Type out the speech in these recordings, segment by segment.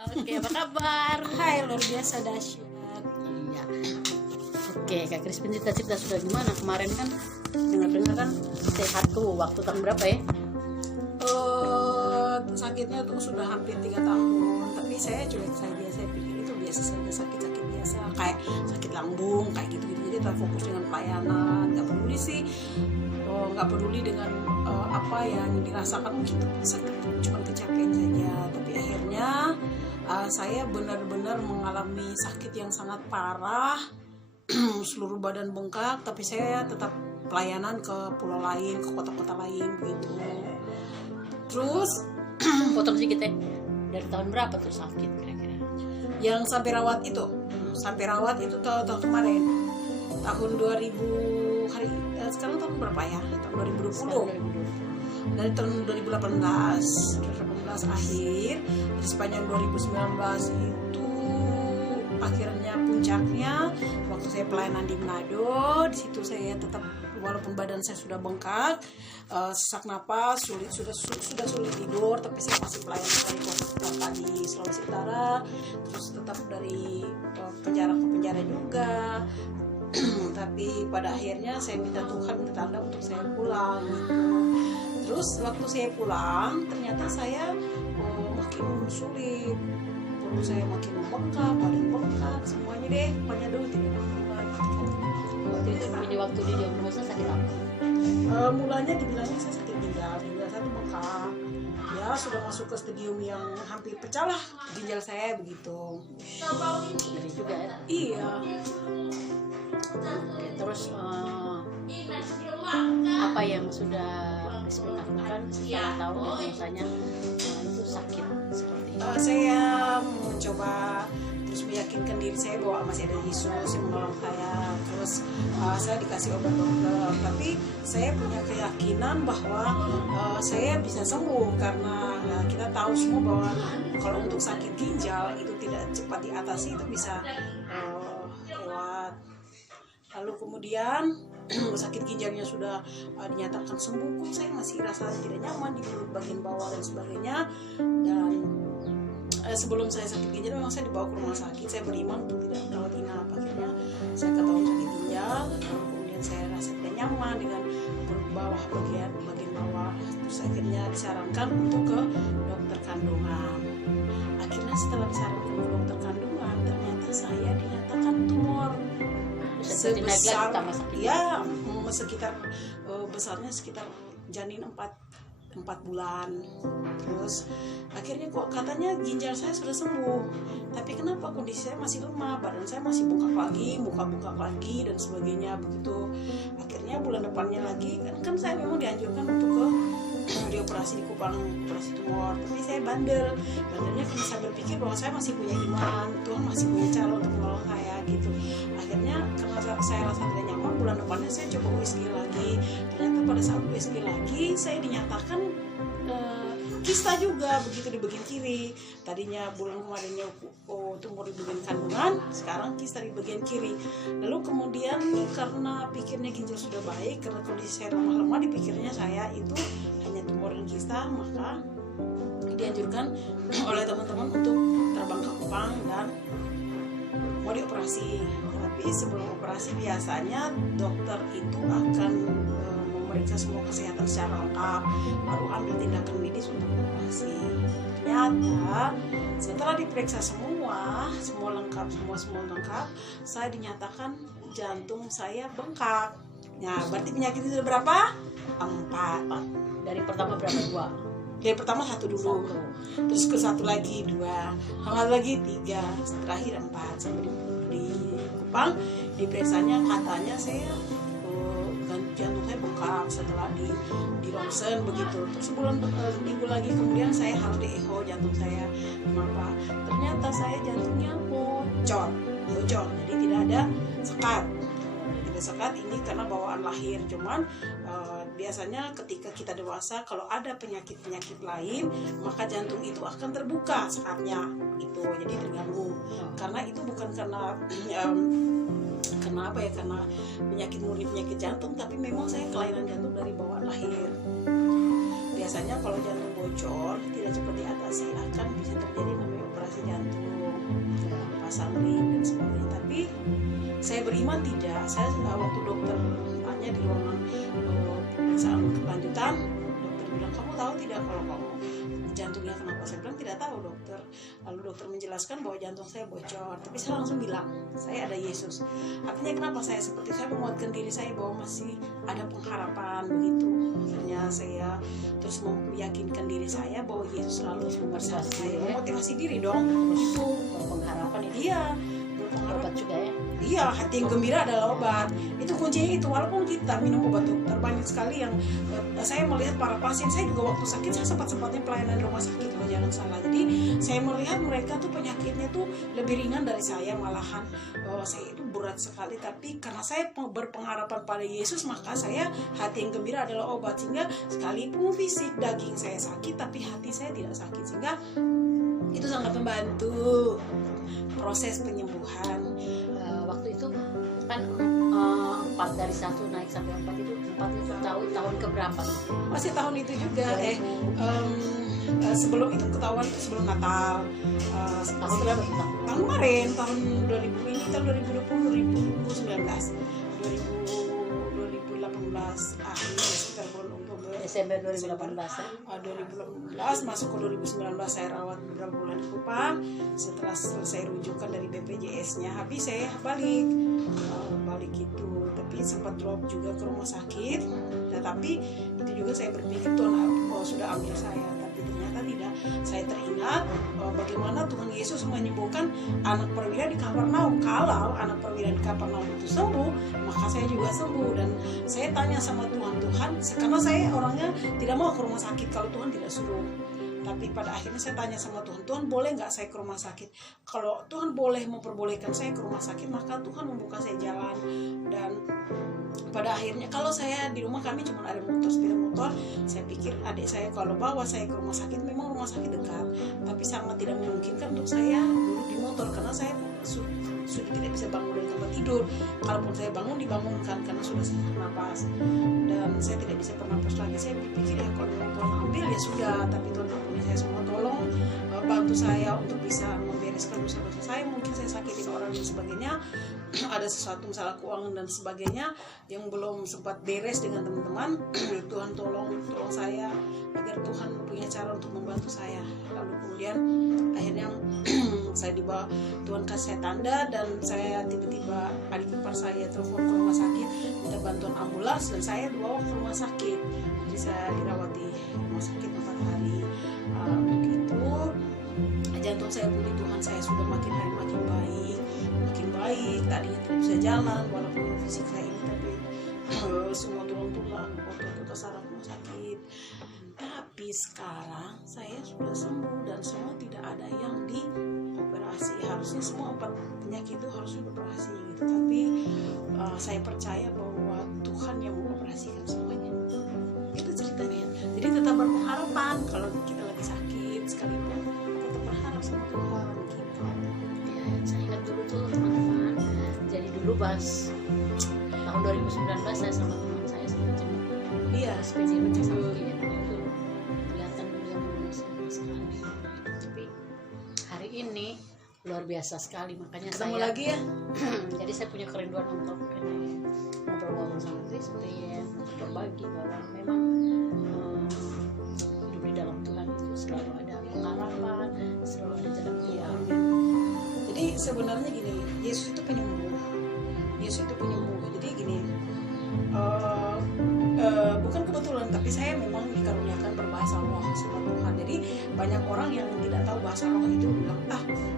Oke, apa kabar? Hai, luar biasa dahsyat. Iya. Oke, Kak Crispin cerita-cerita sudah gimana? Kemarin kan dengar-dengar kan sehat tuh waktu tahun berapa ya? Sakitnya tuh sudah hampir 3 tahun. Tapi saya cuek saja, saya pikir itu biasa saja, sakit-sakit biasa, kayak sakit lambung, kayak gitu-gitu. Jadi terfokus dengan pelayanan, nggak peduli sih, nggak peduli dengan apa yang dirasakan, mungkin sakit cuma kecapean saja. Tapi akhirnya saya benar-benar mengalami sakit yang sangat parah, seluruh badan bengkak, tapi saya tetap pelayanan ke pulau lain, ke kota-kota lain begitu. Terus Potong sedikit ya. Dari tahun berapa tuh sakit kira-kira? yang sampai rawat itu tahun kemarin, tahun 2000 sekarang tahun berapa ya? Tahun 2020. Dari tahun 2018 akhir, di sepanjang 2019 itu akhirnya puncaknya waktu saya pelayanan di Manado. Di situ saya tetap, walaupun badan saya sudah bengkak, sesak napas, sudah sulit tidur, tapi saya masih pelayanan dari kota di Sulawesi Utara, terus tetap dari penjara ke penjara juga. Tapi pada akhirnya saya minta Tuhan, minta tanda untuk saya pulang gitu. Terus waktu saya pulang ternyata saya makin sulit, perut saya makin membengkak, badan bengkak, semuanya deh, pokoknya dulu tidak enak. Waktu itu di waktu di diagnosa sakit apa? Mulanya dibilangnya saya sakit ginjal saya tuh bengkak. Ya sudah masuk ke stadium yang hampir pecah lah ginjal saya begitu. Ngeri juga ya. Iya. Oke, terus apa yang sudah Crispin lakukan setelah tahu diagnosanya itu sakit seperti ini? Saya mencoba terus meyakinkan diri saya bahwa masih ada Yesus yang menolong saya. Terus saya dikasih obat dokter, tapi saya punya keyakinan bahwa saya bisa sembuh, karena kita tahu semua bahwa kalau untuk sakit ginjal itu tidak cepat diatasi, itu bisa lewat. Lalu kemudian sakit ginjalnya sudah dinyatakan sembuh, kok saya masih rasa tidak nyaman di mulut bagian bawah dan sebagainya. Dan sebelum saya sakit ginjal memang saya dibawa ke rumah sakit, saya beriman untuk tidak rawat inap. Akhirnya saya ketahuan sakit ginjal, kemudian saya rasa tidak nyaman dengan perut bawah, bagian bawah. Terus akhirnya disarankan untuk ke dokter kandungan. Akhirnya setelah disarankan ke dokter kandungan, ternyata saya dinyatakan tumor sebesar ya sekitar besarnya sekitar janin 4 bulan. Terus akhirnya kok katanya ginjal saya sudah sembuh, tapi kenapa kondisi saya masih lemah, badan saya masih bengkak lagi, muka bengkak lagi dan sebagainya begitu. Akhirnya bulan depannya lagi kan saya memang dianjurkan untuk ke dioperasi di Kupang, operasi tumor, tapi saya bandelnya karena saya berpikir bahwa saya masih punya iman, Tuhan masih punya cara untuk menolong saya gitu. Akhirnya karena saya rasa tidak nyaman, bulan depannya saya coba USG lagi. Ternyata pada saat USG lagi saya dinyatakan kista juga begitu di bagian kiri. Tadinya bulan kemarinnya tumor di bagian kandungan, sekarang kista di bagian kiri. Lalu kemudian karena pikirnya ginjal sudah baik, karena kondisi saya lemah-lemah, dipikirnya saya itu hanya tumor dan kista, maka dianjurkan oleh teman-teman untuk terbang ke Kupang dan mau dioperasi. Tapi sebelum operasi biasanya dokter itu akan memeriksa semua kesehatan secara lengkap, baru ambil tindakan medis untuk operasi. Ternyata setelah diperiksa semua lengkap, saya dinyatakan jantung saya bengkak. Nah, berarti penyakit itu berapa? 4. Dari pertama berapa? 2. Dari pertama 1 dulu, terus ke 1 lagi 2, sama lagi 3, terakhir 4. Sampai di Kupang diperiksanya katanya saya jantung saya bengkak setelah di ronsen begitu. Terus minggu lagi kemudian saya harus di echo jantung saya. Kenapa? Ternyata saya jantungnya bocor, jadi tidak ada sekat. Sekat ini karena bawaan lahir. Cuman biasanya ketika kita dewasa, kalau ada penyakit lain, maka jantung itu akan terbuka sekatnya itu, jadi terganggu. Karena itu bukan karena karena penyakit murni penyakit jantung, tapi memang saya kelainan jantung dari bawaan lahir. Biasanya kalau jantung bocor tidak cepat diatasi, akan bisa terjadi namanya operasi jantung. iman tidak. Saya waktu dokter tanya di ruangan pemeriksaan kelanjutan, dokter bilang, kamu tahu tidak kalau kamu jantungnya kenapa? Saya bilang tidak tahu dokter. Lalu dokter menjelaskan bahwa jantung saya bocor, tapi saya langsung bilang saya ada Yesus. Artinya kenapa saya seperti saya menguatkan diri saya bahwa masih ada pengharapan begitu. Akhirnya saya terus meyakinkan diri saya bahwa Yesus selalu bersama saya. Memotivasi diri dong. Itu Berpengharapan itu iya, berpengharapan obat juga ya. Iya, hati yang gembira adalah obat. Itu kuncinya itu. Walaupun kita minum obat dokter, banyak sekali yang saya melihat para pasien. Saya juga waktu sakit saya sempat-sempatnya pelayanan di rumah sakit, loh, jangan salah. Jadi saya melihat mereka tuh penyakitnya tuh lebih ringan dari saya, malahan saya itu berat sekali. Tapi karena saya berpengharapan pada Yesus, maka saya hati yang gembira adalah obat. Sehingga sekalipun fisik daging saya sakit, tapi hati saya tidak sakit. Sehingga itu sangat membantu proses penyembuhan. Waktu itu kan 4 dari 1 naik sampai 4 itu tahun keberapa? Masih tahun itu juga sebelum itu ketahuan itu sebelum Natal, tahun kemarin, tahun 2000 ini, tahun 2020 2018 akhir sekitar bulan Oktober, Desember 2018 ya? 2018 masuk ke 2019 saya rawat beberapa bulan di Kupang. Setelah selesai rujukan dari BPJS-nya habis, saya balik gitu. Tapi sempat drop juga ke rumah sakit. Tetapi itu juga saya berpikir Tuhan sudah ambil saya, tapi ternyata tidak. Saya teringat bagaimana Tuhan Yesus menyembuhkan anak perwira di Kapernaum. Kalau anak perwira di Kapernaum itu sembuh, maka saya juga sembuh. Dan saya tanya sama Tuhan, karena saya orangnya tidak mau ke rumah sakit kalau Tuhan tidak suruh. Tapi pada akhirnya saya tanya sama Tuhan, boleh nggak saya ke rumah sakit? Kalau Tuhan boleh memperbolehkan saya ke rumah sakit, maka Tuhan membuka saya jalan. Dan pada akhirnya kalau saya di rumah kami cuma ada sepeda motor, saya pikir adik saya kalau bawa saya ke rumah sakit, memang rumah sakit dekat, tapi sangat tidak memungkinkan untuk saya duduk di motor karena saya sudah tidak bisa bangun dari tempat tidur. Kalaupun saya bangun, dibangunkan karena sudah sesak napas dan saya tidak bisa bernapas lagi. Saya berpikir ya kalau Tuhan ambil ya sudah, tapi Tuhan ampuni saya semua. Tolong bantu saya untuk bisa membereskan dosa-dosa saya. Mungkin saya sakitin orang dan sebagainya, ada sesuatu masalah keuangan dan sebagainya yang belum sempat beres dengan teman-teman. Tuhan tolong saya agar Tuhan punya cara untuk membantu saya. Lalu kemudian akhirnya saya dibawa, Tuhan kasih saya tanda, dan saya tiba-tiba adik ipar saya telepon ke rumah sakit minta bantuan ambulans, dan saya dibawa ke rumah sakit. Jadi saya dirawat di rumah sakit 4 hari. Begitu jantung saya, puji Tuhan, saya sudah makin hari makin baik. Tadinya tidak bisa jalan walaupun fisik saya ini, tapi semua tulang-tulang otot-otot saraf rumah sakit. Tapi sekarang saya sudah sembuh dan semua tidak ada yang dioperasi. Harusnya semua 4 penyakit itu harusnya dioperasi gitu. Tapi saya percaya bahwa Tuhan yang mengoperasikan semuanya. Itu ceritanya. Jadi tetap berpengharapan kalau kita lagi sakit sekalipun, tetap berharap sama Tuhan gitu. Ya, saya ingat dulu tuh teman-teman. Jadi dulu pas tahun 2019 saya sama teman saya sempat jemput. Iya, SPJ rumah sakit itu kelihatan beliau sama sekali. Tapi hari ini luar biasa sekali, makanya ketemu saya lagi ya. jadi saya punya kerinduan untuk ngobrol-ngobrol sama Christine, untuk berbagi bahwa memang hidup di dalam Tuhan itu selalu ada pengharapan, selalu ada jalan keluar. Jadi sebenarnya gini, Yesus itu penyembuh. Jadi gini, bukan kebetulan, tapi saya memang dikaruniakan berbahasa roh sama Tuhan. Jadi banyak orang yang tidak tahu bahasa roh itu bilang,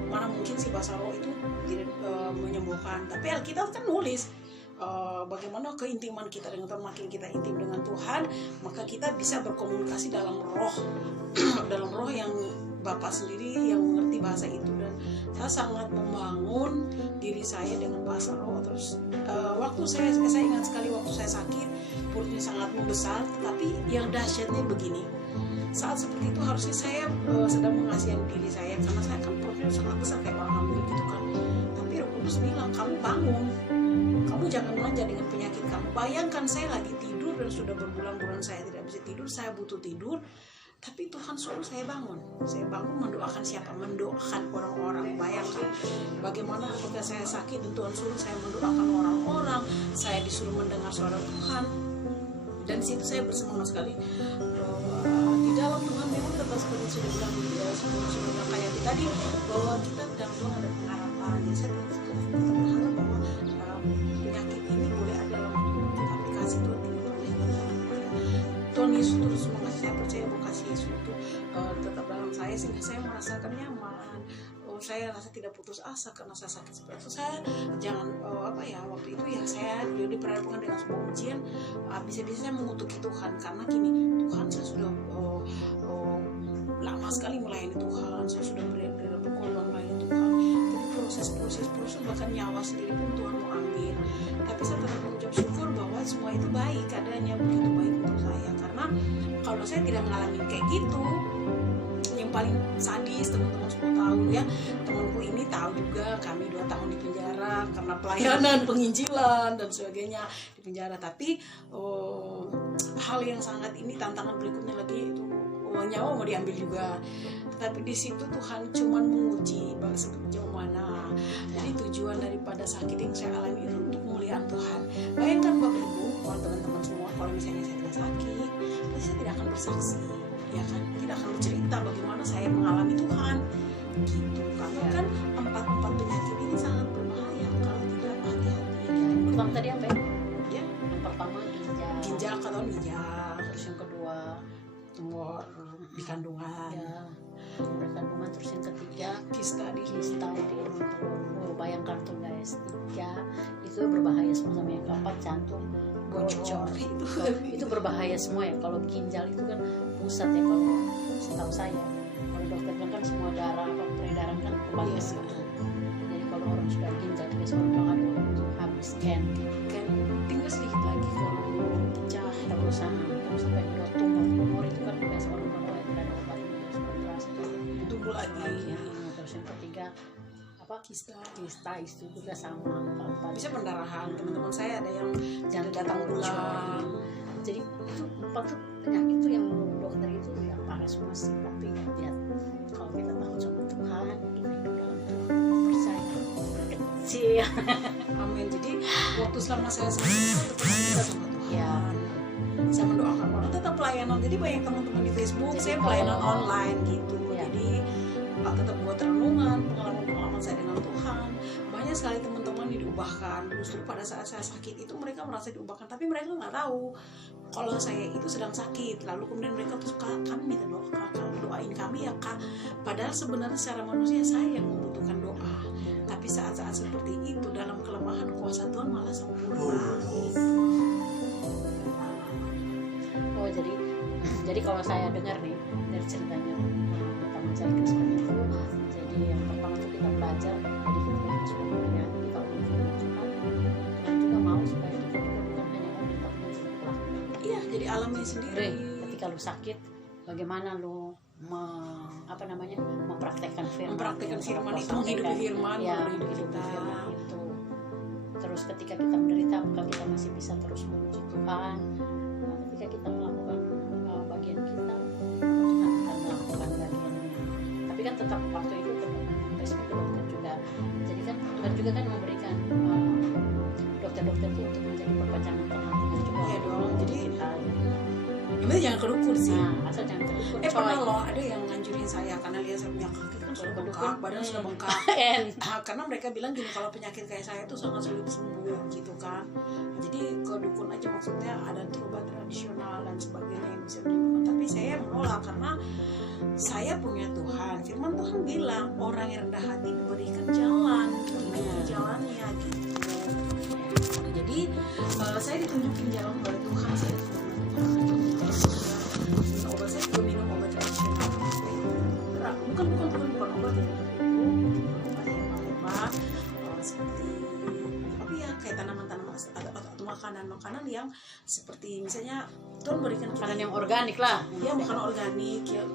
mana mungkin sih bahasa roh itu tidak menyembuhkan. Tapi Alkitab kan nulis bagaimana keintiman kita dengan Tuhan. Makin kita intim dengan Tuhan, maka kita bisa berkomunikasi dalam roh dalam roh yang Bapak sendiri yang mengerti bahasa itu. Dan saya sangat membangun diri saya dengan bahasa roh. Terus waktu saya ingat sekali waktu saya sakit, perutnya sangat membesar. Tetapi yang dahsyatnya begini, saat seperti itu harusnya saya sedang mengasihani diri saya, karena saya kan perutnya sangat besar kayak orang hamil gitu kan. Tapi Roh Kudus bilang, kamu bangun, kamu jangan manja dengan penyakit kamu. Bayangkan saya lagi tidur dan sudah berbulan-bulan saya tidak bisa tidur, saya butuh tidur. tapi Tuhan suruh saya bangun mendoakan siapa? Mendoakan orang-orang. Bayangkan bagaimana ketika saya sakit dan Tuhan suruh saya mendoakan orang-orang, saya disuruh mendengar suara Tuhan. Dan di situ saya bersemangat sekali. Di dalam Tuhan memang tetap seperti sudah bilang sudah kayak tadi, bahwa kita dalam Tuhan ada pengharapan. Jadi saya tetap berharap bahwa penyakit ini boleh ada dalam tubuh, tapi kasih Tuhan tidak boleh hilang. Tuhan Yesus terus mengasih, saya percaya bahwa kasih Yesus itu tetap dalam saya, sehingga saya merasakan nyaman. Saya rasa tidak putus asa karena saya sakit seperti itu. Saya jangan waktu itu ya saya diperhadapkan dengan sebuah ujian, bisa-bisa saya mengutuki Tuhan karena gini, Tuhan saya sudah lama sekali melayani Tuhan, saya sudah berkorban melayani Tuhan, tapi proses bahkan nyawa sendiri pun Tuhan mau ambil, tapi saya tetap mengucap syukur bahwa semua itu baik, adanya begitu baik untuk saya. Karena kalau saya tidak mengalami kayak gitu, yang paling sadis teman-teman semua tahu ya, temanku ini tahu juga, kami 2 tahun di penjara karena pelayanan penginjilan dan sebagainya di penjara. Tapi hal yang sangat ini, tantangan berikutnya lagi itu, nyawa mau diambil juga. Tetapi di situ Tuhan cuman menguji sejauh mana. Jadi tujuan daripada sakit yang saya alami itu untuk kemuliaan Tuhan. Bayangkan Bapak Ibu, teman-teman semua, kalau misalnya saya tidak sakit, pasti saya tidak akan bersaksi, ya kan? Tidak akan bercerita bagaimana saya mengalami Tuhan. Gitu. Karena kan 4 penyakit ini sangat berbahaya kalau tidak hati-hati. Bang tadi apa ya? Ya, Yang pertama ginjal, ginjal. terus yang kedua tumor di kandungan, ya berkandungan, terus yang ketiga kista di bayangkan tuh guys, 3 itu berbahaya semua, sama yang keempat jantung bocor itu berbahaya semua ya. Kalau ginjal itu kan pusat ya, kalau setahu saya, kalau dokter bilang kan semua darah peredaran kan kembali ke situ. Jadi kalau orang sudah ginjal itu biasanya orang bilang aduh habis kan tinggal sedikit lagi kalau pecah terus sampai ke tumor itu kan biasa orang bilang oh ya tidak ada obat itu terus tumbuh lagi ya. Terus yang ketiga apa, kista itu juga sama. Keempat bisa pendarahan. Teman-teman saya ada yang jantung datang bulan. Jadi itu 4 tuh penyakit tuh yang menurut dokter itu yang parah semua sih. Tapi lihat kalau kita takut sama Tuhan, kita hidup dalam Tuhan, percaya kecil. Amin. Jadi waktu selama saya sakit tetap kita sama Tuhan. Ya. Saya mendoakan orang, tetap pelayanan. Jadi banyak teman-teman di Facebook, Jadi saya pelayanan online gitu. Ya. Jadi tetap buat renungan, pengalaman saya dengan Tuhan. Banyak sekali teman-teman yang diubahkan. Justru pada saat saya sakit itu mereka merasa diubahkan, tapi mereka nggak tahu kalau saya itu sedang sakit. Lalu kemudian mereka terus, kami minta doa, Kak, doain kami ya Kak. Padahal sebenarnya secara manusia saya yang membutuhkan doa. Tapi saat-saat seperti itu dalam kelemahan, kuasa Tuhan malah sempurna. Oh jadi kalau saya dengar nih dari ceritanya teman saya Kristen itu, jadi yang pertama itu kita belajar, jadi kita harus belajar kalau Tuhan juga mau supaya kita juga bukan hanya meminta pulang. Iya, jadi alami sendiri. Ketika lu sakit, bagaimana lu mempraktekkan firman itu, menghidupi firman, ya, menghidupi firman itu. Terus ketika kita menderita, apakah kita masih bisa terus memuji Tuhan? Ketika kita melakukan bagian kita, Tuhan akan melakukan bagiannya. Tapi kan tetap waktu itu Facebook dokter juga. Jadi kan Tuhan juga kan memberikan dokter-dokter itu untuk menjadi perpanjangan tangan juga. Iya dong. Jadi kita, gimana jangan kedukun sih. Nah, asal jangan kedukun. Pernah loh ada yang nganjurin saya karena lihat saya punya kaki kan sudah bengkak, badan sudah bengkak. Karena mereka bilang gini, kalau penyakit kayak saya itu sangat sulit sembuh gitu kan. Jadi ke dukun aja, maksudnya ada obat tradisional dan sebagainya yang bisa menyembuhkan. Tapi saya menolak karena saya punya Tuhan. Firman Tuhan bilang orang yang rendah hati diberikan jalan, jalannya gitu. Jadi saya ditunjukin jalan oleh Tuhan. Saya obat, saya juga minum obat tradisional. Bukan obat ya, obat herbal seperti apa ya, kayak tanaman-tanaman atau makanan-makanan yang seperti misalnya Tuhan berikan makanan yang organik lah. Ya, makanan organik yang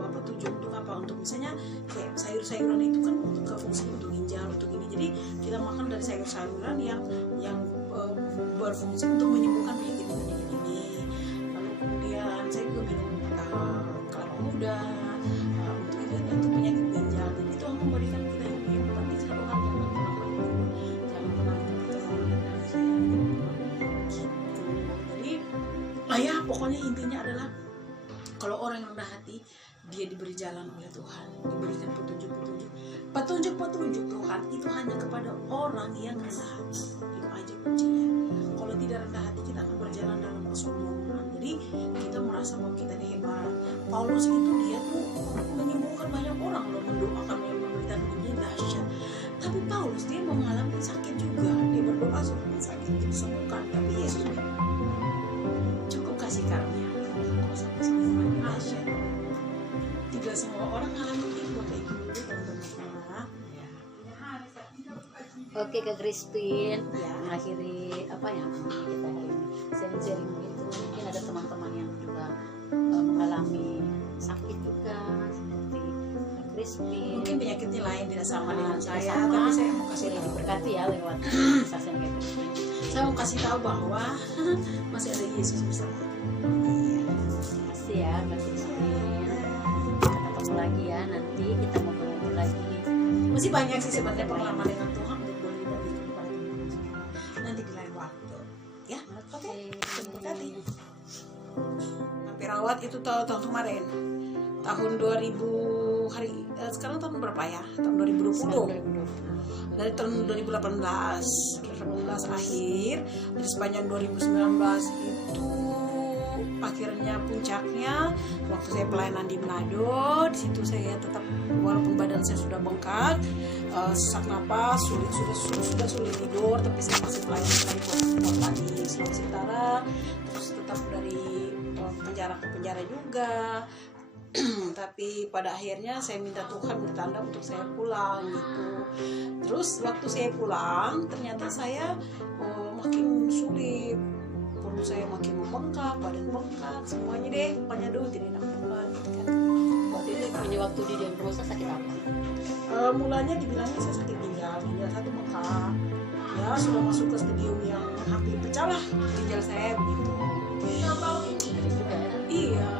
apa, tujuan untuk apa, untuk misalnya kayak sayur-sayuran itu kan untuk fungsi untuk ginjal, untuk ini. Jadi kita makan dari sayur-sayuran yang berfungsi untuk menyembuhkan penyakit ini. Lalu kemudian saya juga minum kelapa sudah untuk itu penyakit ginjal. Jadi Tuhan memberikan kita yang penting satu hal, jangan pernah kita gitu. Jadi ya pokoknya intinya adalah kalau orang yang rendah hati, dia diberi jalan oleh Tuhan, diberikan petunjuk Tuhan itu hanya kepada orang yang rendah hati. Itu aja kuncinya. Kalau tidak rendah hati, kita akan berjalan dalam kesombongan. Jadi kita merasa bahwa kita ini hebat. Paulus itu dia tuh menyembuhkan banyak orang loh, mendoakan yang memberikan ujian dahsyat. Tapi Paulus dia mengalami sakit juga. Dia berdoa supaya sakit disembuhkan. Tapi Yesus cukup kasih karunia. Kuasa kesembuhan dahsyat. Tidak semua orang alami itu kayak gitu teman-teman. Oke Kak Crispin, ya mengakhiri apa ya kita hari ini sharing-sharing itu. Mungkin ada teman-teman yang juga mengalami sakit juga seperti Kak Crispin. Mungkin penyakitnya lain tidak sama dengan saya, sama. tapi saya mau kasih Boleh tahu. diberkati ya lewat sasaran Kak Crispin. Saya mau kasih tahu bahwa masih ada Yesus bersama. Terima kasih ya Kak Crispin. Kita ketemu lagi ya, nanti kita mau ngobrol lagi. Masih banyak sih sebenarnya pengalaman dengan Tuhan untuk boleh dibagikan kepada teman-teman semua. Nanti di lain waktu. Ya, oke. Berkati. Hampir rawat itu tahun kemarin. Tahun 2000 hari sekarang tahun berapa ya? Tahun 2020. Dari tahun 2018 akhir, dari sepanjang 2019 itu akhirnya puncaknya waktu saya pelayanan di Manado. Di situ saya tetap, walaupun badan saya sudah bengkak, sesak napas, sudah sulit tidur, tapi saya masih pelayanan dari kota di Sulawesi Utara, terus tetap dari penjara ke penjara juga. Tapi pada akhirnya saya minta Tuhan bertanda untuk saya pulang gitu. Terus waktu saya pulang ternyata saya makin sulit, perut saya makin membengkak, badan bengkak, semuanya deh, pokoknya tidak enak banget gitu kan. Waktu itu punya waktu di diagnosa sakit apa? Mulanya dibilangnya saya sakit ginjal satu bengkak. Ya sudah masuk ke stadium yang hampir pecah lah ginjal saya begitu. Ngeri juga ya. Iya.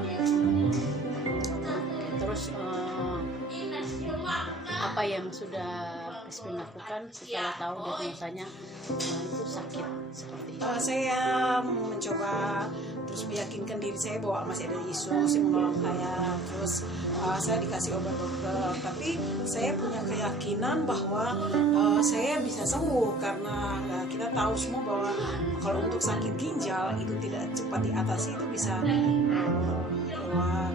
Terus apa yang sudah Crispin lakukan setelah tahu diagnosanya itu sakit seperti itu? Saya mencoba terus meyakinkan diri saya bahwa masih ada Yesus yang menolong saya. Terus saya dikasih obat dokter, tapi saya punya keyakinan bahwa saya bisa sembuh karena kita tahu semua bahwa kalau untuk sakit ginjal itu tidak cepat diatasi, itu bisa lewat.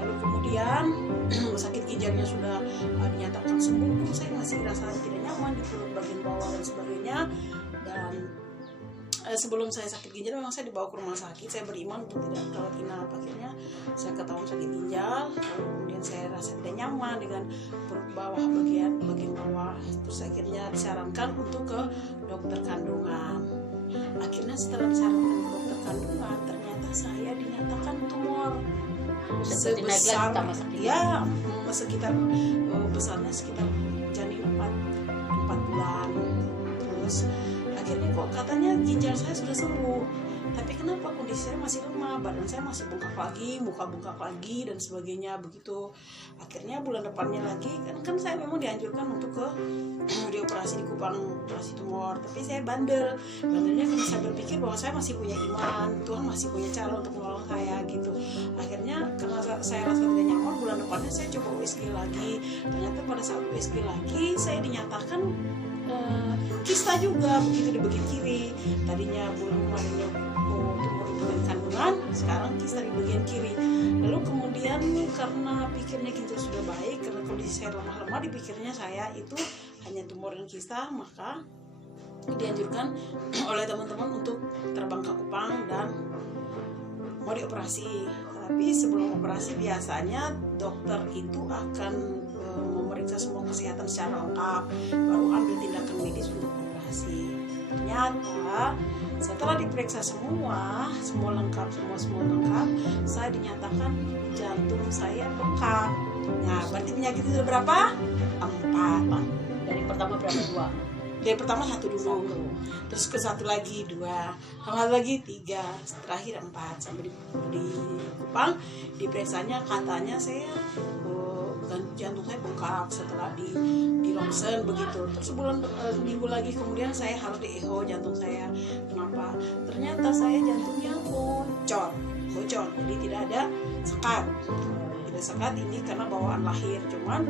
Lalu kemudian sakit ginjalnya sudah dinyatakan sembuh, saya masih rasa tidak nyaman di perut bagian bawah dan sebagainya. Dan sebelum saya sakit ginjal memang saya dibawa ke rumah sakit, saya beriman untuk tidak rawat inap. Akhirnya saya ketahuan sakit ginjal, lalu kemudian saya rasa tidak nyaman dengan perut bawah, bagian bawah. Terus akhirnya disarankan untuk ke dokter kandungan. Akhirnya setelah disarankan ke dokter kandungan, ternyata saya dinyatakan tumor sebesar ya sekitar besarnya sekitar janin 4 bulan. Terus akhirnya kok katanya ginjal saya sudah sembuh, tapi kenapa kondisi saya masih lemah, badan saya masih bengkak lagi, muka bengkak lagi dan sebagainya begitu. Akhirnya bulan depannya lagi kan saya memang dianjurkan untuk ke dioperasi di Kupang, operasi tumor, tapi saya bandelnya karena saya berpikir bahwa saya masih punya iman, Tuhan masih punya cara untuk menolong saya gitu. Akhirnya karena saya rasa tidak nyaman, bulan depannya saya coba USG lagi. Ternyata pada saat USG lagi saya dinyatakan kista juga begitu di bagian kiri. Tadinya bulan kemarinnya tumor di bagian kandungan, sekarang kista di bagian kiri. Lalu kemudian karena pikirnya ginjal sudah baik, karena kondisi saya lemah-lemah, dipikirnya saya itu hanya tumor dan kista, maka dianjurkan oleh teman-teman untuk terbang ke Kupang dan mau dioperasi. Tapi sebelum operasi biasanya dokter itu akan memeriksa semua kesehatan secara lengkap, baru ambil tindakan medis untuk operasi. Ternyata setelah diperiksa semua lengkap, semua lengkap, saya dinyatakan jantung saya bengkak. Nah, berarti penyakit itu berapa? 4. Dari pertama berapa? Dari pertama 1 dulu, terus ke 1 lagi 2, tambah lagi 3, terakhir 4 sampai di Kupang. Diperiksanya katanya saya jantung saya bengkak setelah di ronsen begitu. Terus minggu lagi kemudian saya harus di echo jantung saya. Kenapa? Ternyata saya jantungnya bocor, jadi tidak ada sekat. Sekat ini karena bawaan lahir. Cuman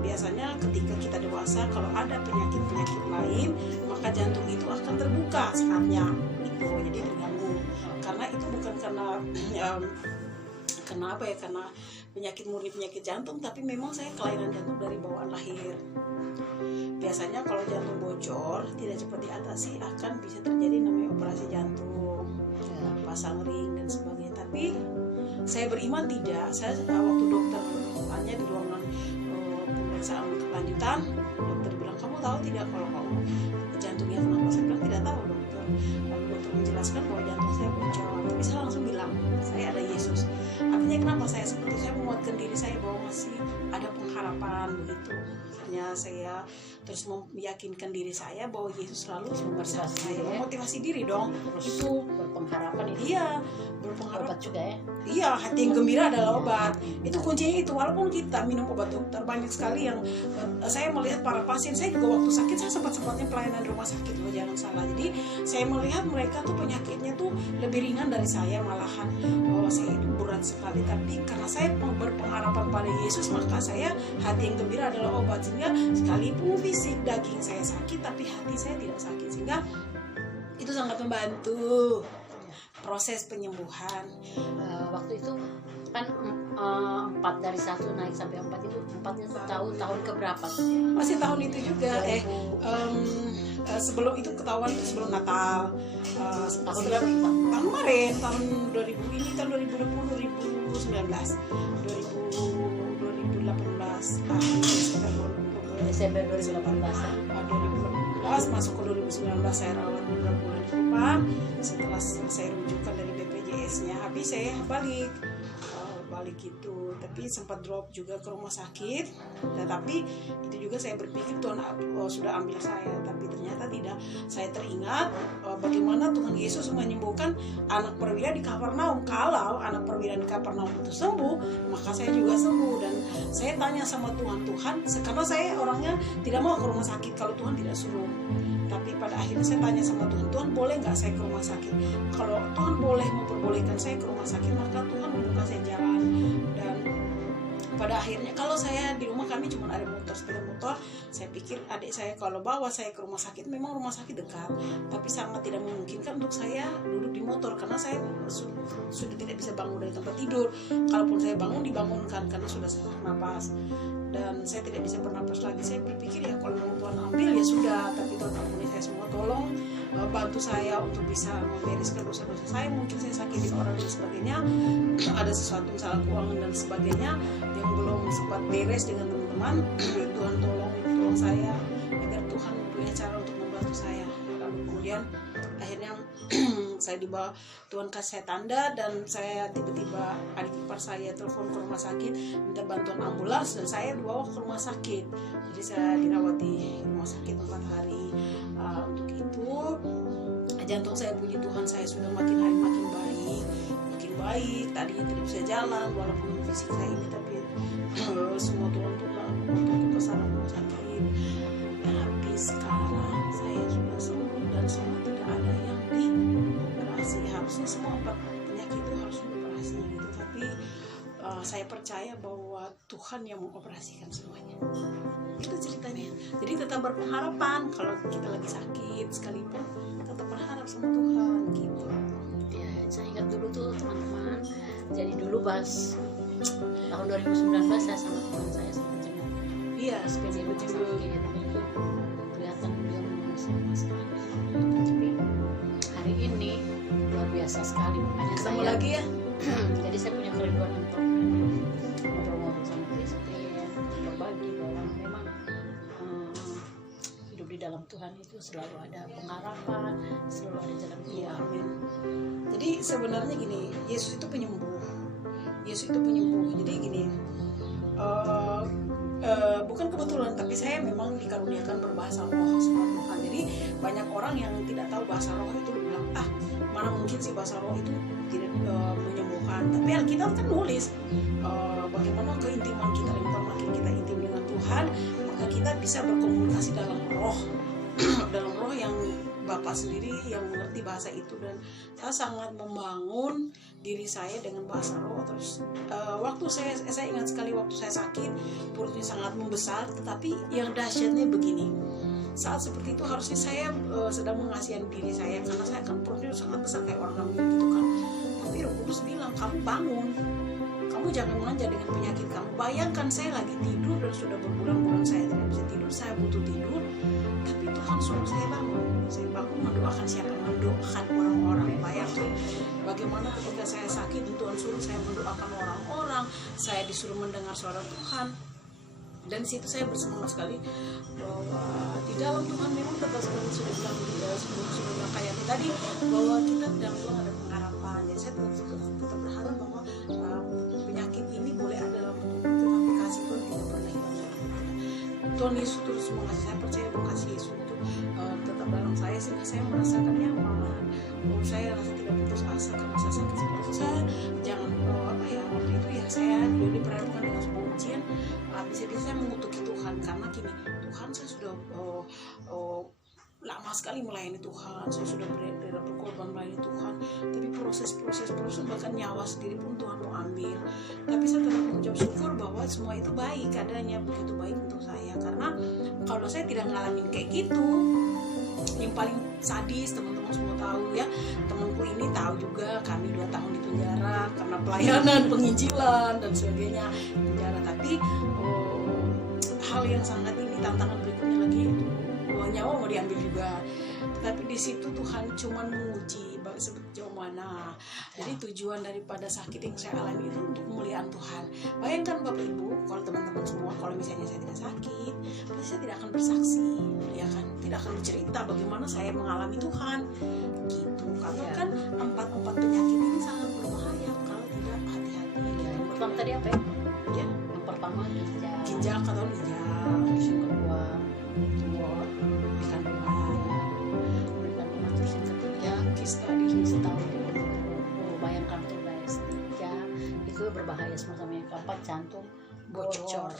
biasanya ketika kita dewasa kalau ada penyakit lain maka jantung itu akan terbuka sekatnya itu, jadi terganggu. Karena itu bukan karena karena penyakit murni penyakit jantung, tapi memang saya kelainan jantung dari bawaan lahir. Biasanya kalau jantung bocor tidak cepat diatasi akan bisa terjadi namanya operasi jantung, pasang ring dan sebagainya. Tapi saya beriman tidak. Saya waktu dokter tanya di ruangan pemeriksaan kelanjutan, dokter bilang, kamu tahu tidak kalau kamu jantungnya kenapa? Saya bilang tidak tahu dokter. Lalu dokter menjelaskan bahwa jantung saya bocor. Tapi saya langsung bilang, saya ada Yesus. Artinya kenapa saya seperti saya menguatkan diri saya bahwa masih ada pengharapan begitu. Akhirnya saya terus meyakinkan diri saya bahwa Yesus selalu bersama saya. Memotivasi diri dong. Terus itu berpengharapan itu. Iya, berpengharapan. Obat juga ya. Iya, hati yang gembira adalah obat. Itu kuncinya itu. Walaupun kita minum obat dokter, banyak sekali yang saya melihat para pasien. Saya juga waktu sakit saya sempat-sempatnya pelayanan di rumah sakit loh, jangan salah. Jadi saya melihat mereka tuh penyakitnya tuh lebih ringan dari saya, malahan saya itu berat sekali. Tapi karena saya berpengharapan pada Yesus, maka saya hati yang gembira adalah obat. Sehingga sekalipun fisik daging saya sakit, tapi hati saya tidak sakit. Sehingga itu sangat membantu proses penyembuhan. Waktu itu kan 4 dari 1 naik sampai 4 itu 4-nya tahun keberapa? Masih tahun itu juga. Sebelum itu ketahuan itu sebelum Natal. Tahun kemarin tahun 2000 ini tahun 2020 2019 Desember 2018 masuk ke 2019 saya rawat beberapa bulan di Kupang. Setelah saya rujukan dari BPJS-nya habis, saya balik itu, tapi sempat drop juga ke rumah sakit. Tetapi itu juga saya berpikir Tuhan sudah ambil saya, tapi ternyata tidak. Saya teringat bagaimana Tuhan Yesus menyembuhkan anak perwira di Kapernaum. Kalau anak perwira di Kapernaum itu sembuh, maka saya juga sembuh. Dan saya tanya sama Tuhan, karena saya orangnya tidak mau ke rumah sakit kalau Tuhan tidak suruh. Tapi pada akhirnya saya tanya sama Tuhan boleh nggak saya ke rumah sakit? Kalau Tuhan boleh memperbolehkan saya ke rumah sakit, maka Tuhan membuka saya jalan. Dan pada akhirnya kalau saya di rumah kami cuma ada sepeda motor, saya pikir adik saya kalau bawa saya ke rumah sakit, memang rumah sakit dekat, tapi sangat tidak memungkinkan untuk saya duduk di motor karena saya sudah tidak bisa bangun dari tempat tidur. Kalaupun saya bangun, dibangunkan karena sudah sesak napas dan saya tidak bisa bernapas lagi. Saya berpikir ya kalau mau Tuhan ambil ya sudah, tapi Tuhan ampuni saya semua. Tolong bantu saya untuk bisa membereskan dosa-dosa saya. Mungkin saya sakiti orang dan sebagainya, ada sesuatu salah keuangan dan sebagainya yang belum sempat beres dengan teman-teman. Tuhan tolong saya agar Tuhan punya cara untuk membantu saya. Lalu kemudian akhirnya saya dibawa, Tuhan kasih saya tanda, dan saya tiba-tiba adik ipar saya telepon ke rumah sakit minta bantuan ambulans, dan saya dibawa ke rumah sakit. Jadi saya dirawat di rumah sakit 4 hari. Untuk itu jantung saya, puji Tuhan, saya sudah makin hari makin baik. Tadinya tidak bisa jalan walaupun fisik saya ini, tapi semua Tuhan untuk kesana rumah sakit. Tapi sekarang saya sudah sembuh dan semua tidak ada yang dioperasi. Harusnya semua penyakit itu harus dioperasi gitu, tapi saya percaya bahwa Tuhan yang mengoperasikan semuanya. Itu ceritanya. Jadi tetap berpengharapan kalau kita lagi sakit sekalipun, tetap berharap sama Tuhan gitu. Ya, saya ingat dulu tuh teman-teman. Jadi dulu pas tahun 2019 saya sama teman saya sempat jenguk. Iya, sepeda itu kelihatan beliau memang sama sekali. Tapi hari ini luar biasa sekali. Makanya ketemu saya lagi ya. Jadi saya punya kerinduan untuk ngobrol-ngobrol sama Kristen, berbagi bahwa memang hidup di dalam Tuhan itu selalu ada pengharapan, selalu ada jalan keluar. Iya, amin. Jadi sebenarnya gini, Yesus itu penyembuh. Jadi gini, bukan kebetulan, tapi saya memang dikaruniakan berbahasa roh sama Tuhan. Jadi banyak orang yang tidak tahu bahasa roh itu bilang, mana mungkin sih bahasa roh itu tidak menyembuhkan. Tapi Alkitab kan nulis bagaimana keintiman kita, dan makin kita intim dengan Tuhan, maka kita bisa berkomunikasi dalam roh dalam roh yang Bapak sendiri yang mengerti bahasa itu. Dan saya sangat membangun diri saya dengan bahasa roh. Terus waktu saya ingat sekali waktu saya sakit, perutnya sangat membesar, tetapi yang dahsyatnya begini, saat seperti itu harusnya saya sedang mengasihani diri saya, karena saya kan perutnya sangat besar kayak orang hamil gitu kan. Tapi Roh Kudus bilang, kamu bangun, kamu jangan manja dengan penyakit kamu. Bayangkan saya lagi tidur dan sudah berbulan-bulan saya tidak bisa tidur, saya butuh tidur, tapi Tuhan suruh saya bangun. Saya bangun mendoakan siapa? Mendoakan orang-orang. Bayangkan bagaimana ketika saya sakit, Tuhan suruh saya mendoakan orang-orang, saya disuruh mendengar suara Tuhan. Dan di situ saya bersemangat sekali bahwa di dalam Tuhan memang tetap seperti sudah bilang sebelum kayak tadi, bahwa kita dalam Tuhan ada pengharapan. Jadi saya tetap berharap bahwa penyakit ini boleh ada dalam tubuh kita, tapi kasih Tuhan tidak pernah hilang dalam hidup kita. Tuhan Yesus terus mengasihi. Saya percaya bahwa kasih Yesus itu tetap dalam saya, sehingga saya merasakan nyaman. Saya rasa tidak putus asa karena saya sakit seperti saya. Jangan waktu itu ya saya diperhadapkan dengan sebuah ujian, bisa-bisa saya mengutuki Tuhan, karena gini, Tuhan, saya sudah lama sekali melayani Tuhan, saya sudah berkorban melayani Tuhan, tapi proses bahkan nyawa sendiri pun Tuhan mau ambil. Tapi saya tetap mengucap syukur bahwa semua itu baik adanya, begitu baik untuk saya. Karena kalau saya tidak ngalamin kayak gitu, yang paling sadis teman-teman semua tahu ya, temanku ini tahu juga, kami 2 tahun di penjara karena pelayanan penginjilan dan sebagainya di penjara. Tapi hal yang sangat ini, tantangan berikutnya lagi, nyawa mau diambil juga. Tapi di situ Tuhan cuma menguji sejauh mana. Jadi tujuan daripada sakit yang saya alami itu untuk kemuliaan Tuhan. Bayangkan Bapak Ibu, kalau teman-teman semua, kalau misalnya saya tidak sakit, pasti saya tidak akan bersaksi, ya kan? Tidak akan bercerita bagaimana saya mengalami Tuhan, gitu. Karena kan 4 penyakit ini sangat berbahaya kalau tidak hati-hati. Yang pertama tadi apa ya? Ya, Yang pertama ginjal atau ginjal. Terus yang kedua Kandungan. terus yang ketiga kista. Bayangkan tuh guys, 3 itu berbahaya semua, sama yang keempat jantung bocor.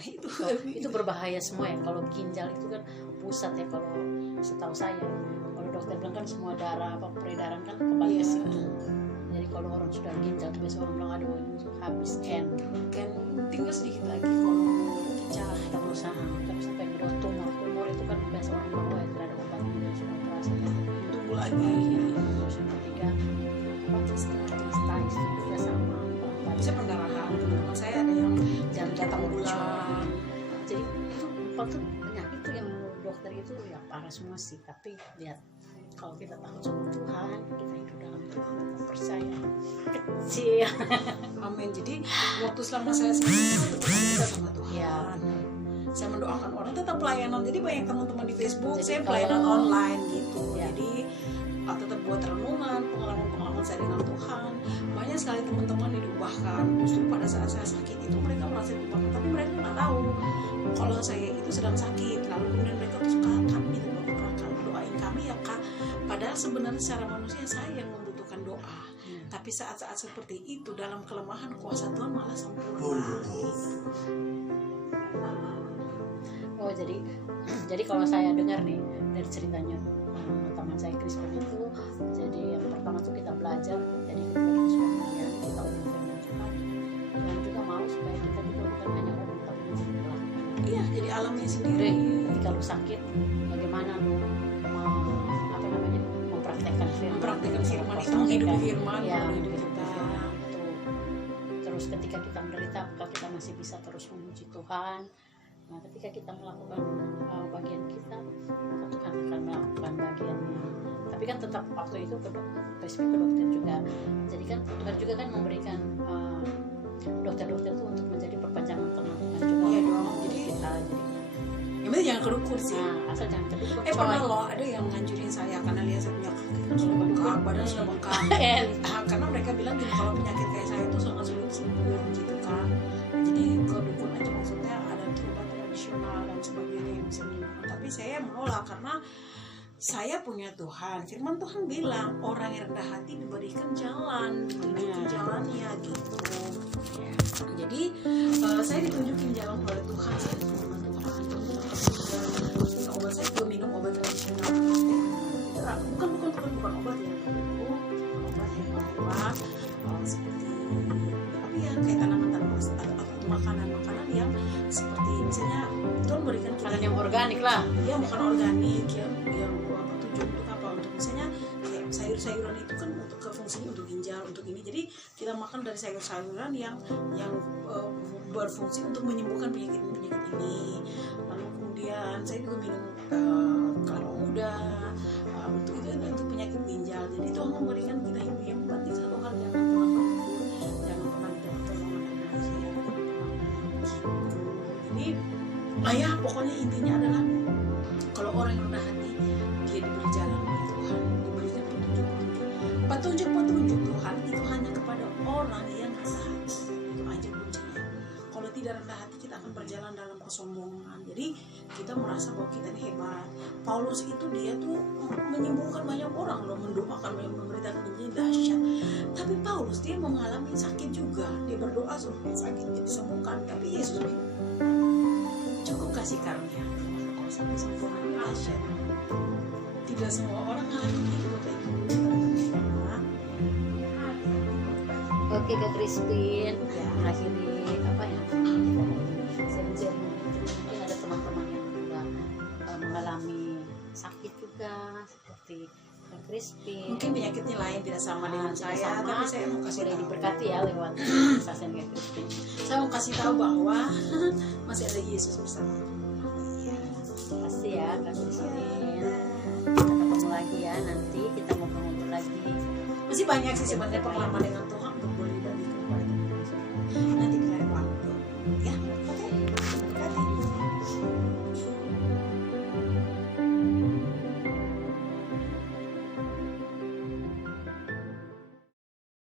Itu berbahaya semua ya. Kalau ginjal itu kan pusat ya, kalau setahu saya, kalau dokter bilang kan semua darah peredaran kan kembali ke situ. Jadi kalau orang sudah ginjal tuh biasa orang bilang aduh habis kan tinggal sedikit lagi kalau ginjal kita berusaha tapi sampai kedua tumor itu kan biasa orang bilang wah tidak ada obatnya, sudah terasa tumbuh lagi. Terus yang ketiga kista itu juga sama, bisa pendarahan. Teman-teman saya ada yang jantung datang bulan. Jadi itu 4 tuh penyakit tuh yang menurut dokter itu ya parah semua sih. Tapi lihat, kalau kita takut sama Tuhan, kita hidup dalam Tuhan, kita percaya kecil. Amin. Jadi waktu selama saya sendiri tetap bisa sama Tuhan. Ya. Saya mendoakan orang, tetap pelayanan. Jadi banyak teman-teman di Facebook, Jadi saya pelayanan online gitu. Ya. Jadi tetap buat renungan, pengalaman saya dengan Tuhan. Banyak sekali teman-teman yang diubahkan. Justru pada saat saya sakit itu mereka merasa diubahkan, tapi mereka nggak tahu kalau saya itu sedang sakit. Lalu kemudian mereka terus kami doain kami ya Kak. Padahal sebenarnya secara manusia saya yang membutuhkan doa. Tapi saat-saat seperti itu dalam kelemahan kuasa Tuhan malah sempurna. Oh jadi kalau saya dengar nih dari ceritanya teman saya Kristen itu, jadi yang pertama tuh kita belajar, jadi ketika kita sudah melayani, kita umum firman Tuhan juga mau supaya kita juga bukan hanya umum tapi juga melakukan. Iya, jadi alamnya sendiri. Ketika lu sakit, bagaimana lu mempraktekkan firman itu, menghidupi firman ya, dalam hidup kita. Terus ketika kita menderita, apakah kita masih bisa terus memuji Tuhan? Nah, ketika kita melakukan bagian kita, maka Tuhan akan melakukan bagiannya. Tapi kan tetap waktu itu spesifik ke dokter juga. Jadi kan Tuhan juga kan memberikan dokter-dokter itu untuk menjadi perpanjangan tangan Tuhan juga. Iya dong. Jadi kita yang penting jangan kedukun sih. Nah, asal jangan kedukun. Pernah loh ada yang nganjurin saya karena lihat saya punya kaki kan sudah bengkak, badan sudah bengkak. Karena mereka bilang gini, kalau penyakit kayak saya itu sangat sulit sembuh gitu kan. Jadi kedukun aja, maksudnya ada obat tradisional terkenal dan sebagainya yang bisa menyembuhkan. Tapi saya menolak karena saya punya Tuhan. Firman Tuhan bilang orang yang rendah hati diberikan jalan, ditunjukin jalannya gitu. Jadi saya ditunjukin jalan oleh Tuhan. Saya firman Tuhan. Obat saya juga minum obat tradisional. Bukan obat yang obat herbal seperti tapi ya kayak tanaman-tanaman atau makanan-makanan yang seperti misalnya Tuhan berikan kita makanan yang organik lah. Ya bukan organik yang apa tujuan untuk apa, untuk misalnya kayak sayur-sayuran itu kan untuk ke fungsinya untuk ginjal, untuk ini. Jadi kita makan dari sayur-sayuran yang berfungsi untuk menyembuhkan penyakit-penyakit ini. Lalu kemudian saya juga minum kelapa muda untuk itu untuk penyakit ginjal. Jadi Tuhan memberikan kita yang penting satu hal, jangan pernah berhenti, jangan pernah minta pertolongan dari manusia. Jadi ayah pokoknya intinya adalah kalau orang yang rendah hati dia diberi jalan oleh Tuhan, diberikan petunjuk Tuhan itu hanya kepada orang yang rendah hati. Itu aja kuncinya. Kalau tidak rendah hati kita akan berjalan dalam kesombongan. Jadi kita merasa bahwa kita ini hebat. Paulus itu dia tuh menyembuhkan banyak orang loh, mendoakan, memberitakan Injil dahsyat. Tapi Paulus dia mengalami sakit juga. Dia berdoa supaya sakitnya disembuhkan. Tapi Yesus bilang cukup kasih karunia kalau sampai sempurna dahsyat. Tidak semua orang mengalami itu kayak gitu. Oke Kak Crispin, ya akhiri apa ya? Sharing mungkin ada teman-teman yang juga mengalami sakit juga seperti Kak Crispin. Mungkin penyakitnya lain tidak sama dengan saya, sama, tapi saya mau kasih boleh tahu. diberkati ya lewat kesaksian Kak Crispin. Saya mau kasih tahu bahwa masih ada Yesus bersama. Iya. Terima kasih ya Kak Crispin. Kita ketemu lagi ya nanti, kita ngobrol-ngobrol lagi. Masih banyak sih sebenarnya pengalaman dengan